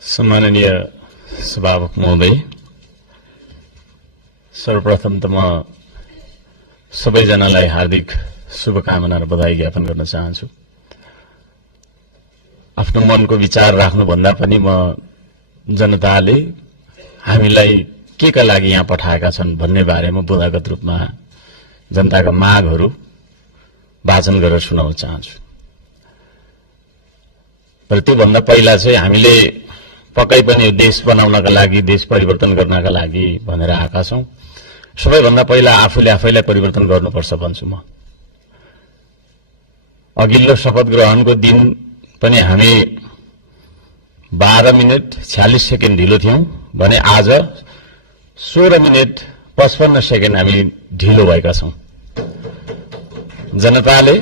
सम्माननीय सभामुख महोदय, सर्वप्रथम त म सबैजनालाई हार्दिक शुभकामना र बधाई ज्ञापन गर्न चाहन्छु। आफ्नो मनको विचार राख्नुभन्दा पनि म जनताले हामीलाई के का लागि यहाँ पठाएका छन् भन्ने बारेमा बुदागत रूपमा जनताका मागहरू वाचन गरेर सुनाउन चाहन्छु। तर त्योभन्दा पहिला चाहिँ हामीले पक्कै पनि यो देश बनाउनका लागि, देश परिवर्तन गर्नका लागि भनेर आएका छौं। सबैभन्दा पहिला आफूले आफैलाई परिवर्तन गर्नुपर्छ भन्छु म। अघिल्लो शपथ ग्रहणको दिन पनि हामी 12 मिनेट 46 सेकेन्ड ढिलो थियौं भने आज 16 मिनेट 55 सेकेन्ड हामी ढिलो भएका छौं। जनताले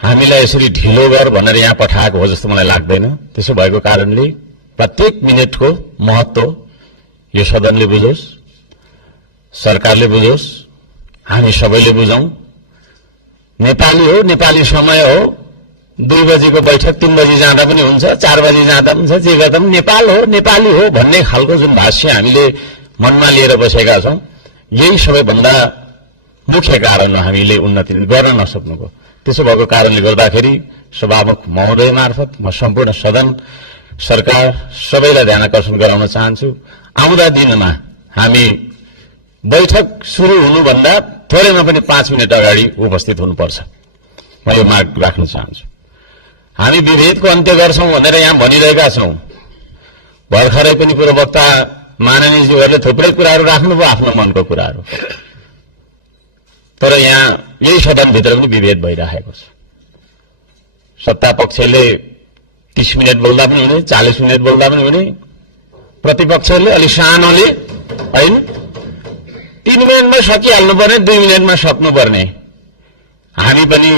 हामीलाई यसरी ढिलो गर भनेर यहाँ पठाएको हो जस्तो मलाई लाग्दैन। त्यसो भएको कारणले प्रत्येक मिनेटको महत्व यो सदनले बुझोस्, सरकारले बुझोस्, हामी सबैले बुझौं। नेपाली हो, नेपाली समय हो, 2 बजेको बैठक 3 बजे जाँदा पनि हुन्छ, 4 बजे जाँदा पनि हुन्छ, जे गर्दा पनि नेपाल हो, नेपाली हो भन्ने खालको जुन भाष्य हामीले मनमा लिएर बसेका छौं, यही सबैभन्दा मुख्य कारण हो हामीले उन्नति गर्न नसक्नुको। त्यसो भएको कारणले गर्दाखेरि सभामुख महोदय मार्फत म सम्पूर्ण सदन, सरकार सबैलाई ध्यान आकर्षण गराउन चाहन्छु। आउँदा दिनमा हामी बैठक सुरु हुनुभन्दा थोरैमा पनि 5 मिनेट अगाडि उपस्थित हुनुपर्छ। म यो माग राख्न चाहन्छु। हामी विभेदको अन्त्य गर्छौं भनेर यहाँ भनिरहेका छौं। भर्खरै पनि पूर्ववक्ता माननीयज्यूहरूले थुप्रै कुराहरू राख्नुभयो, आफ्नो मनको कुराहरू। तर यहाँ यही सदनभित्र पनि विभेद भइरहेको छ। सत्ता पक्षले 30 मिनेट बोल्दा पनि हुने, 40 मिनेट बोल्दा पनि हुने, प्रतिपक्षले अलि सानोले हैन 3 मिनेटमा सकिहाल्नुपर्ने, 2 मिनेटमा सक्नुपर्ने। हामी पनि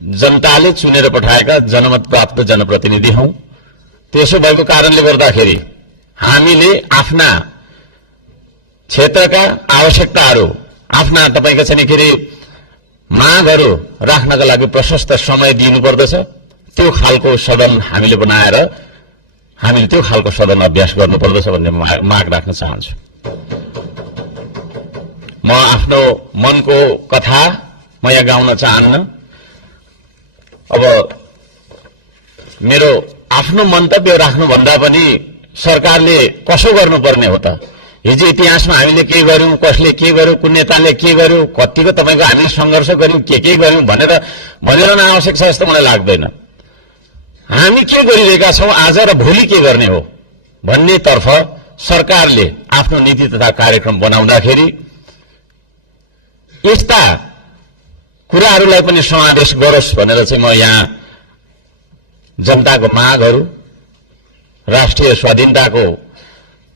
जनताले चुनेर पठाएका जनमत प्राप्त जनप्रतिनिधि हौं। त्यसो भएको कारणले गर्दाखेरि हामीले आफ्ना क्षेत्रका आवश्यकताहरू, आफ्ना तपाईका चाहिँ के रे मागहरू राख्नका लागि प्रशस्त समय दिनुपर्दछ। त्यो खालको सदन हामीले बनाएर हामीले त्यो खालको सदन अभ्यास गर्नुपर्दछ भन्ने माग राख्न चाहन्छु। म आफ्नो मनको कथा म यहाँ गाउन चाहन्न। अब मेरो आफ्नो मन्तव्य राख्नुभन्दा पनि सरकारले कसो गर्नुपर्ने हो त? हिजो इतिहासमा हामीले के गर्यौं, कसले के गर्यो, कुन नेताले के गर्यो, कतिको तपाईको हामीले संघर्ष गर्यौं, के गर्यौं भनेर भनिरहन आवश्यक छ जस्तो मलाई लाग्दैन। हामी के गरिरहेका छौं आज र भोलि के गर्ने हो भन्नेतर्फ सरकारले आफ्नो नीति तथा कार्यक्रम बनाउँदाखेरि यस्ता कुराहरूलाई पनि समावेश गरोस् भनेर चाहिँ म यहाँ जनताको मागहरू, राष्ट्रिय स्वाधीनताको,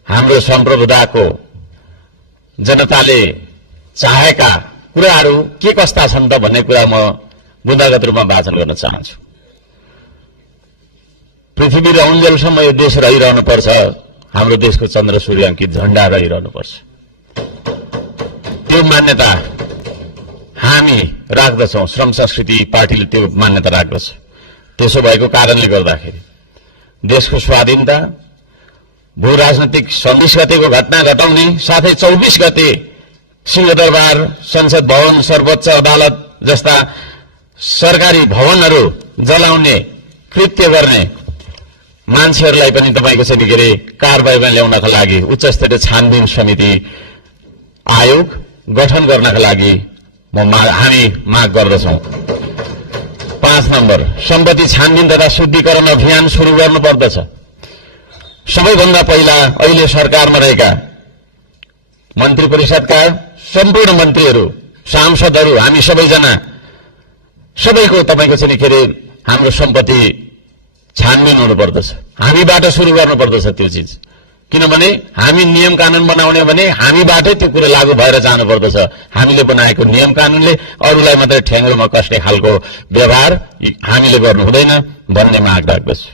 हाम्रो सम्प्रभुताको, जनताले चाहेका कुराहरू के कस्ता छन् त भन्ने कुरा म बुदागत रूपमा वाचन गर्न चाहन्छु। पृथ्वी रहन्जेलसम्म यो देश रहिरहनुपर्छ, हाम्रो देशको चन्द्र सूर्याङ्कित झण्डा रहिरहनुपर्छ। त्यो मान्यता हामी राख्दछौं। श्रम संस्कृति पार्टीले त्यो मान्यता राख्दछ। त्यसो भएको कारणले गर्दाखेरि देशको स्वाधीनता, भू राजनैतिक 26 गतेको घटना घटाउने साथै 24 गते सिंहदरबार, संसद भवन, सर्वोच्च अदालत जस्ता सरकारी भवनहरू जलाउने कृत्य गर्ने मान्छेहरूलाई पनि तपाईको चाहिँ के रे कारबाहीमा ल्याउनका लागि उच्च स्तरीय छानबिन समिति आयोग गठन गर्नका लागि हामी माग गर्दछौं। 5 नम्बर, सम्पत्ति छानबिन तथा शुद्धिकरण अभियान सुरु गर्नुपर्दछ। सबैभन्दा पहिला अहिले सरकारमा रहेका मन्त्री परिषदका सम्पूर्ण मन्त्रीहरू, सांसदहरू, हामी सबैजना सबैको तपाईको चाहिँ के रे हाम्रो सम्पत्ति छानबिन हुनुपर्दछ। हामीबाट सुरु गर्नुपर्दछ त्यो चिज। किनभने हामी नियम कानून बनाउने भने हामीबाटै त्यो कुरा लागू भएर जानुपर्दछ। हामीले बनाएको नियम कानूनले अरूलाई मात्रै ठेङ्ग्रोमा कस्ने खालको व्यवहार हामीले गर्नु हुँदैन भन्ने माग राख्दछु।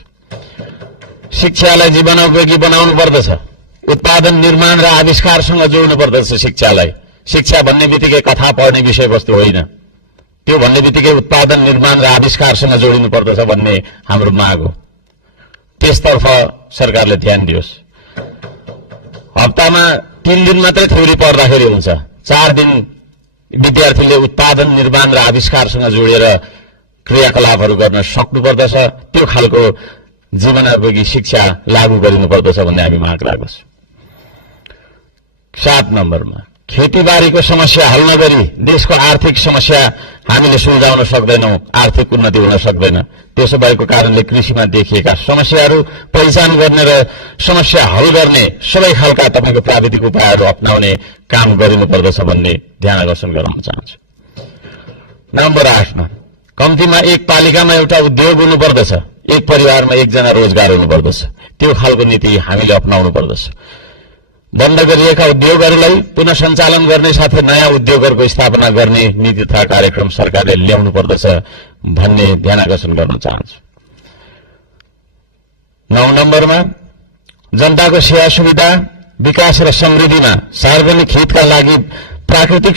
शिक्षालाई जीवनोपयोगी बनाउनु पर्दछ। उत्पादन, निर्माण र आविष्कारसँग जोड्नु पर्दछ शिक्षालाई। शिक्षा भन्ने बित्तिकै कथा पढ्ने विषयवस्तु होइन, त्यो भन्ने बित्तिकै उत्पादन, निर्माण र आविष्कारसँग जोडिनु पर्दछ भन्ने हाम्रो माग हो। त्यसतर्फ सरकारले ध्यान दियोस्। हप्तामा 3 दिन मात्रै थ्योरी पढ्दाखेरि हुन्छ, 4 दिन विद्यार्थीले उत्पादन, निर्माण र आविष्कारसँग जोडेर क्रियाकलापहरू गर्न सक्नुपर्दछ। त्यो खालको जीवनोपयोगी शिक्षा लागू गरिनुपर्दछ भन्ने हामी माग राख्दछौँ। 7 नम्बरमा खेतीबारीको समस्या हल नगरी देशको आर्थिक समस्या हामीले सुल्झाउन सक्दैनौं, आर्थिक उन्नति हुन सक्दैन। त्यसो भएको कारणले कृषिमा देखिएका समस्याहरू पहिचान गर्ने र समस्या हल गर्ने सबै खालका तपाईको प्राविधिक उपायहरू अपनाउने काम गरिनुपर्दछ भन्ने ध्यान आकर्षण गराउन चाहन्छु। नम्बर 8 मा कम्तीमा एक पालिकामा एउटा उद्योग हुनुपर्दछ, एक परिवारमा एकजना रोजगार हुनुपर्दछ। त्यो खालको नीति हामीले अपनाउनु पर्दछ। बन्द गरिएका उद्योगहरूलाई पुनः सञ्चालन गर्ने साथै नयाँ उद्योगहरूको स्थापना गर्ने नीति तथा कार्यक्रम सरकारले ल्याउनु पर्दछ भन्ने ध्यान आकर्षण गर्न चाहन्छु। 9 नम्बरमा जनताको सेवा सुविधा, विकास र समृद्धिमा सार्वजनिक हितका लागि प्राकृतिक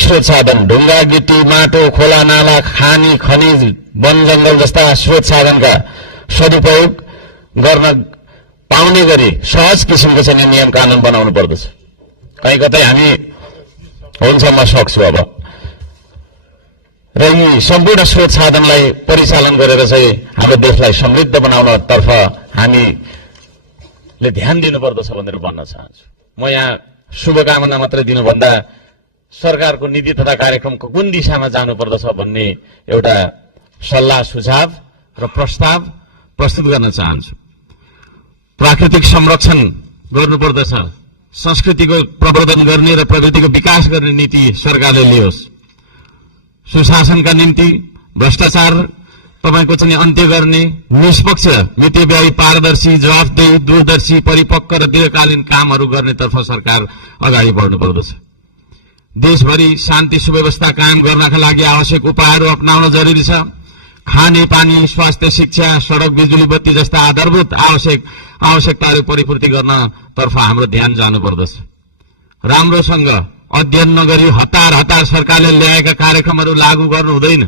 स्रोत साधन ढुङ्गा, गिटी, माटो, खोला, नाला, खानी, खनिज, वन जंगल जस्ता स्रोत साधनका सदुपयोग गर्न पाउने गरी सहज किसिमको चाहिँ नियम कानून बनाउनु पर्दछ। कहीँ कतै हामी हुन्छ म सक्छु अब र यी सम्पूर्ण स्रोत साधनलाई परिचालन गरेर चाहिँ हाम्रो देशलाई समृद्ध बनाउनतर्फ हामीले ध्यान दिनुपर्दछ भनेर भन्न चाहन्छु। म यहाँ शुभकामना मात्रै दिनुभन्दा सरकारको नीति तथा कार्यक्रमको कुन दिशामा जानुपर्दछ भन्ने एउटा सल्लाह सुझाव र प्रस्ताव प्रस्तुत गर्न चाहन्छु। प्राकृतिक संरक्षण गर्नुपर्दछ, संस्कृतिको प्रवर्धन गर्ने र प्रगतिको विकास गर्ने नीति सरकारले लियोस्। सुशासनका निम्ति भ्रष्टाचार तपाईको चाहिँ अन्त्य गर्ने, निष्पक्ष, मितव्ययी, पारदर्शी, जवाफदेही, दूरदर्शी, परिपक्व र दीर्घकालीन कामहरू गर्नेतर्फ सरकार अगाडि बढ्नुपर्दछ। देशभरि शान्ति सुव्यवस्था कायम गर्नका लागि आवश्यक उपायहरू अपनाउन जरुरी छ। खाने पानी, स्वास्थ्य, शिक्षा, सड़क, बिजुली बत्ती जस्ता आधारभूत आवश्यकताहरू परिपूर्ति गर्न तर्फ हाम्रो ध्यान जानुपर्दछ। राम्रोसँग अध्ययन नगरी हतार सरकारले ल्याएका कार्यक्रमहरू लागू गर्नु हुँदैन।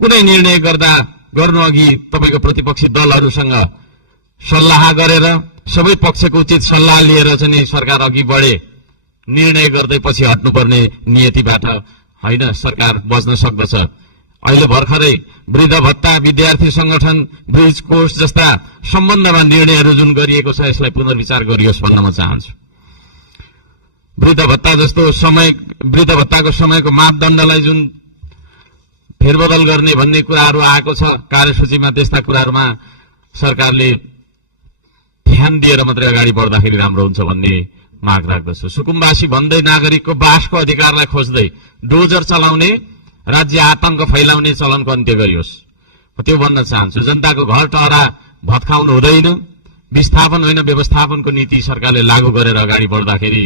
कुनै निर्णय गर्नु अघि तपाईको प्रतिपक्षी दलहरूसँग सल्लाह गरेर सबै पक्षको उचित सल्लाह लिएर चाहिँ सरकार अघि बढे। निर्णय गर्दै पछि हट्नुपर्ने नियतिबाट होइन सरकार बच्न सक्दछ। अहिले भर्खरै वृद्ध भत्ता, विद्यार्थी संगठन, ब्रिज कोर्स जस्ता सम्बन्धमा निर्णयहरू जुन गरिएको छ यसलाई पुनर्विचार गरियोस् भन्न म चाहन्छु। वृद्ध भत्ताको समयको मापदण्डलाई जुन फेरबदल गर्ने भन्ने कुराहरू आएको छ कार्यसूचीमा, त्यस्ता कुराहरूमा सरकारले ध्यान दिएर मात्रै अगाडि बढ्दाखेरि राम्रो हुन्छ भन्ने माग राख्दछु। सुकुम्बासी भन्दै नागरिकको बासको अधिकारलाई खोज्दै डोजर चलाउने, राज्य आतंक फैलाउने चलनको अन्त्य गरियोस्। त्यो भन्न चाहन्छु। जनताको घर टहरा भत्काउनु हुँदैन, विस्थापन होइन व्यवस्थापनको नीति सरकारले लागू गरेर अगाडि बढ्दाखेरि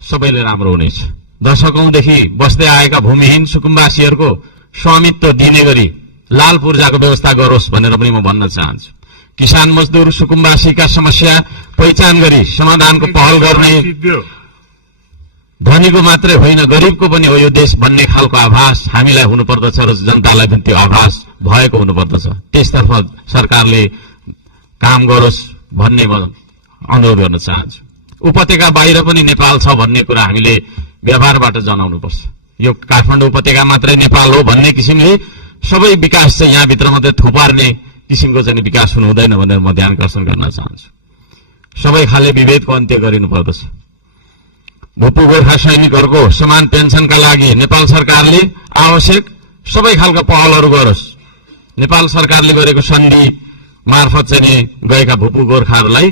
सबैले राम्रो हुनेछ। दशकौंदेखि बस्दै आएका भूमिहीन सुकुम्बासीहरूको स्वामित्व दिने गरी लाल पूर्जाको व्यवस्था गरोस् भनेर पनि म भन्न चाहन्छु। किसान मजदूर सुकुम्बासीका समस्या पहिचान गरी समाधानको पहल गर्ने, धनीको मात्रै होइन गरिबको पनि हो यो देश भन्ने खालको आभास हामीलाई हुनुपर्दछ र जनतालाई पनि त्यो आभास भएको हुनुपर्दछ। त्यसतर्फ सरकारले काम गरोस् भन्ने म अनुरोध गर्न चाहन्छु। उपत्यका बाहिर पनि नेपाल छ भन्ने कुरा हामीले व्यवहारबाट जनाउनुपर्छ। यो काठमाडौँ उपत्यका मात्रै नेपाल हो भन्ने किसिमले सबै विकास चाहिँ यहाँभित्र मात्रै थुपार्ने किसिमको चाहिँ विकास हुनु हुँदैन भनेर म ध्यान आकर्षण गर्न चाहन्छु। सबै खाले विभेदको अन्त्य गरिनुपर्दछ। भूपू गोर्खा सैनिकहरूको समान पेन्सनका लागि नेपाल सरकारले आवश्यक सबै खालका पहलहरू गरोस्। नेपाल सरकारले गरेको सन्धि मार्फत चाहिँ गएका भूपू गोर्खाहरूलाई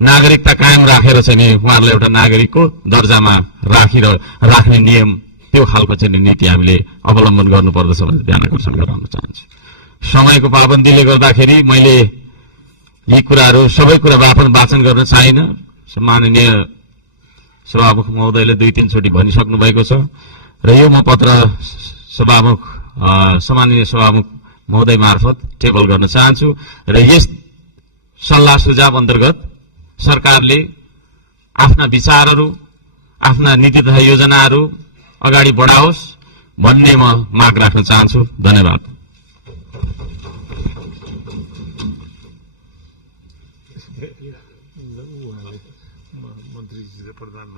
नागरिकता कायम राखेर चाहिँ उहाँहरूलाई एउटा नागरिकको दर्जामा राख्ने नियम, त्यो खालको चाहिँ नीति हामीले अवलम्बन गर्नुपर्दछ भनेर ध्यान आकर्षण गराउन चाहन्छु। समयको पाबन्दीले गर्दाखेरि मैले यी कुराहरू सबै कुरा वाचन गर्न चाहिन। माननीय सभामुख महोदयले 2-3 चोटि भनिसक्नु भएको छ र यो म पत्र सम्माननीय सभामुख महोदय मार्फत टेबल गर्न चाहन्छु र यस सल्लाह सुझाव अन्तर्गत सरकारले आफ्ना विचारहरू, आफ्ना नीति तथा योजनाहरू अगाडि बढाओस् भन्ने म माग राख्न चाहन्छु। धन्यवाद। मन्त्रीजी र प्रधानमन्त्री